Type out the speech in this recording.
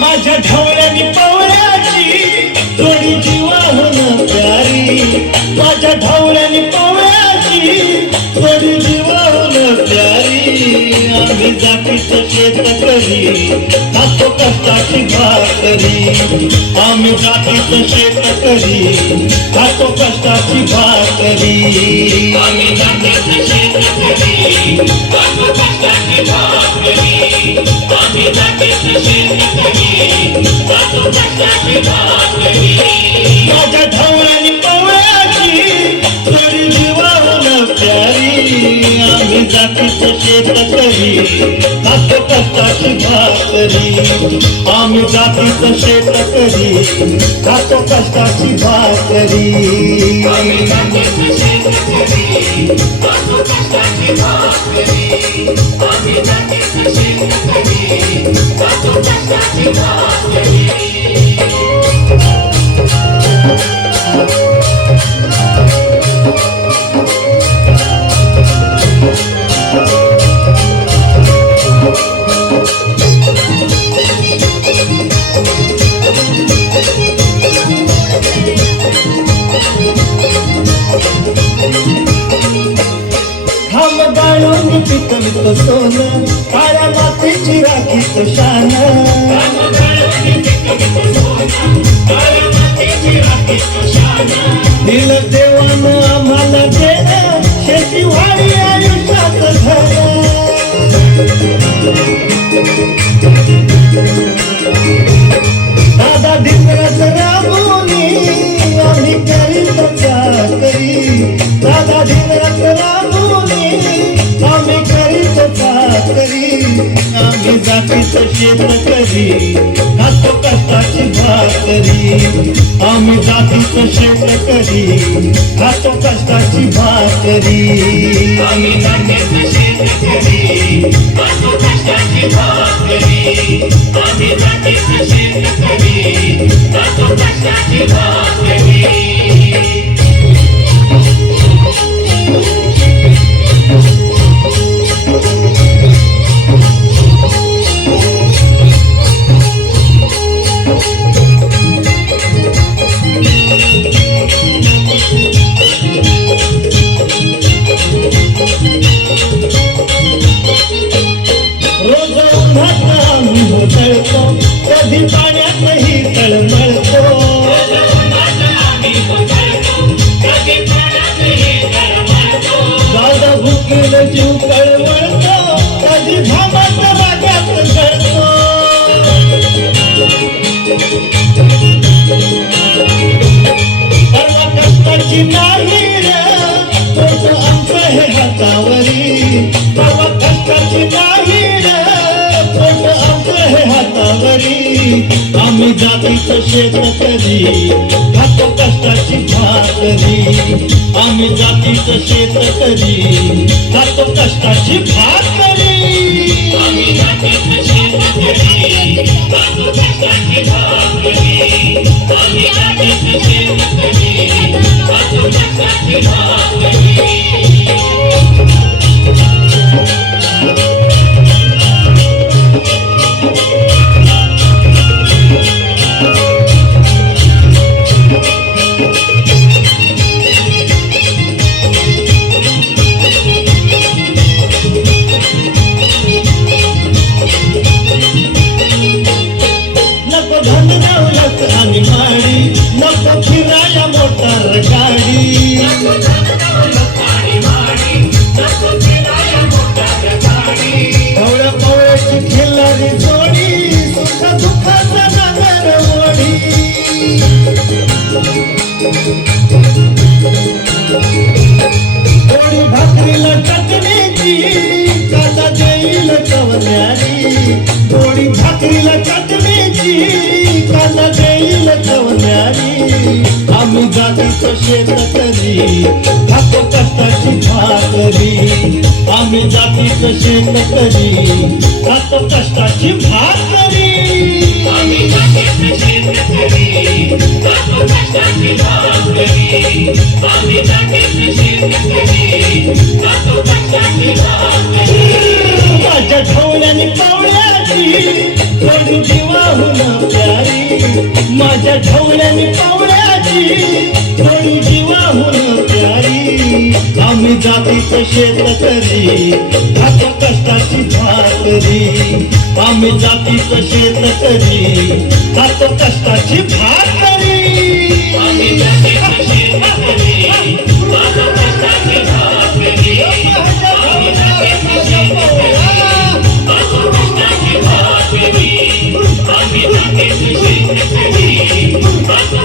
माझ्या ढवळ्यानी पवळ्याची जोडी जीवाहून प्यारी, माझ्या ढवळ्यानी पवळ्याची जोडी जीवाहून प्यारी. आम्ही जातीचं शेतकरी खातो कष्टाची भाकरी, आम्ही जातीचं शेतकरी खातो कष्टाची भाकरी. आम्ही जातीचं शेतकरी खातो कष्टाची भाकरी, आम्ही जातीचं शेतकरी खातो कष्टाची भाकरी. माझ्या ढवळ्यानी पवळ्याची जोडी जीवाहून प्यारी, आम्ही जातीचं शेतकरी खातो कष्टाची भाकरी, आम्ही जातीचं शेतकरी खातो कष्टाची भाकरी. आम्ही जातीचं शेतकरी खातो कष्टाची भाकरी, आम्ही जातीचं शेतकरी खातो कष्टाची भाकरी. हम गाळून पिकवित सोनं, काळ्या मातीची राखीत शान. दिलं देवानं आम्हाला देणं, शेती वाढी आयुष्यात धन. दादा धिंगराज राबवणी आम्ही करीत चाकरी, दादा धिंगराज राबवणी आम्ही करीत चाकरी. आम्ही जातीचं शेतकरी खातो कष्टाची भाकरी, आम्ही जातीचं शेतकरी खातो कष्टाची भाकरी. आम्ही जातीचं शेतकरी खातो कष्टाची भाकरी, आम्ही जातीचं शेतकरी खातो कष्टाची भाकरी. रोज उन्हात आम्ही होतळतो, कधी पाण्यातही तळमळतो. दादा भुकेल जीव कळवळतो, कधी घामाच्या बागात जळतो. परवा कष्टाची नाही रे पोट आमचं हे हातावरी, परवा कष्टाची नाही रे पोट आमचं हे हातावरी. आम्ही जातीचं शेतकरी खातो कष्टाची भाकरी, आम्ही जातीचं शेतकरी खातो कष्टाची भाकरी. आम्ही जातीचं शेतकरी खातो कष्टाची भाकरी, आम्ही जातीचं शेतकरी खातो कष्टाची भाकरी. नको धन दौलत आणि माडी, नको फिराया मोटार गाडी. ढवळ्या पवळ्याची खिल्लारी जोडी, सुख दुःखाचा नांगर ओढी. पोळी भाकरीला चटणीची कांदा देईल चवल्यारी, पोळी भाकरीला चटणीची कांदा देईल चवल्यारी. आम्ही जातीचं शेतकरी खातो कष्टाची भाकरी, आम्ही जातीचं शेतकरी खातो कष्टाची भाकरी. खातो कष्टाची भाकरी आम्ही जातीचे शेतकरी खातो कष्टाची भाकरी माझ्या ढवळ्याने पावळ्याची थोडी जीवाहून प्यारी माझ्या ढवळ्याने पावळ्याची थोडी जीवाहून प्यारी आम्ही जातीचं शेतकरी खातो कष्टाची भाकरी आम्ही जातीचं शेतकरी खातो कष्टाची भाकरी आम्ही जातीचे शेतकरी खातो कष्टाची भाकरी आम्ही जातीचे शेतकरी खातो कष्टाची भाकरी आम्ही जातीचे शेतकरी खातो